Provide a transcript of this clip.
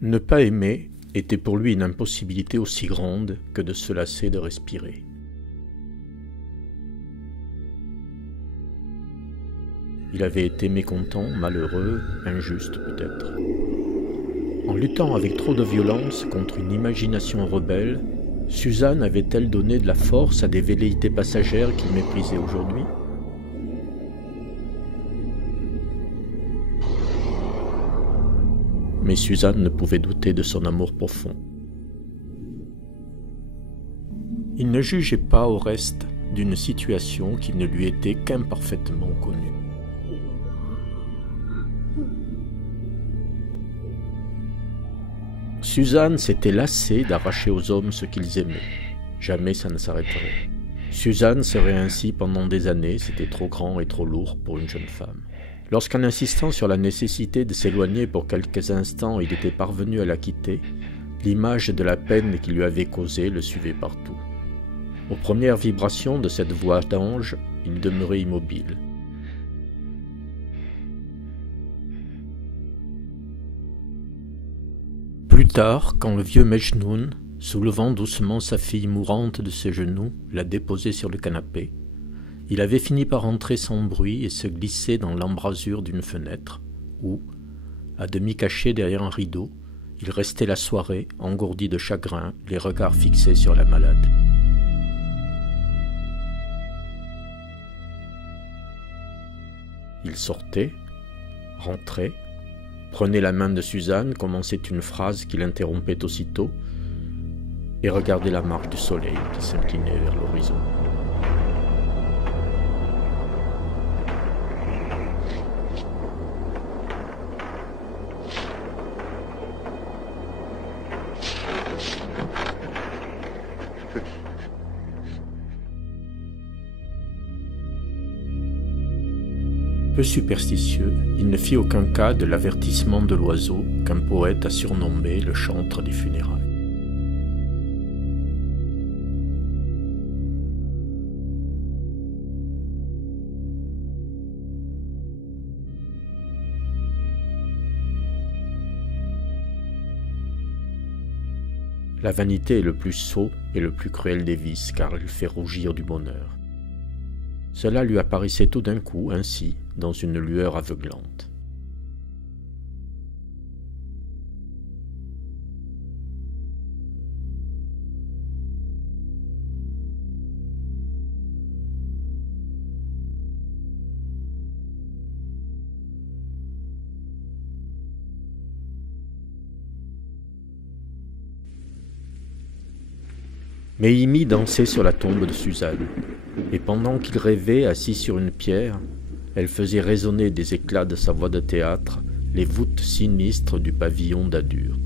Ne pas aimer était pour lui une impossibilité aussi grande que de se lasser de respirer. Il avait été mécontent, malheureux, injuste peut-être. En luttant avec trop de violence contre une imagination rebelle, Suzanne avait-elle donné de la force à des velléités passagères qu'il méprisait aujourd'hui ? Mais Suzanne ne pouvait douter de son amour profond. Il ne jugeait pas au reste d'une situation qui ne lui était qu'imparfaitement connue. Suzanne s'était lassée d'arracher aux hommes ce qu'ils aimaient. Jamais ça ne s'arrêterait. Suzanne serait ainsi pendant des années, c'était trop grand et trop lourd pour une jeune femme. Lorsqu'en insistant sur la nécessité de s'éloigner pour quelques instants, il était parvenu à la quitter, l'image de la peine qu'il lui avait causée le suivait partout. Aux premières vibrations de cette voix d'ange, il demeurait immobile. Plus tard, quand le vieux Mejnoun, soulevant doucement sa fille mourante de ses genoux, la déposait sur le canapé, il avait fini par entrer sans bruit et se glisser dans l'embrasure d'une fenêtre, où, à demi caché derrière un rideau, il restait la soirée, engourdi de chagrin, les regards fixés sur la malade. Il sortait, rentrait, prenait la main de Suzanne, commençait une phrase qu'il interrompait aussitôt, et regardait la marche du soleil qui s'inclinait vers l'horizon. Peu superstitieux, il ne fit aucun cas de l'avertissement de l'oiseau qu'un poète a surnommé le chantre des funérailles. La vanité est le plus sot et le plus cruel des vices, car il fait rougir du bonheur. Cela lui apparaissait tout d'un coup, ainsi, dans une lueur aveuglante. Méimi dansait sur la tombe de Suzanne, et pendant qu'il rêvait assis sur une pierre, elle faisait résonner des éclats de sa voix de théâtre les voûtes sinistres du pavillon d'Adur.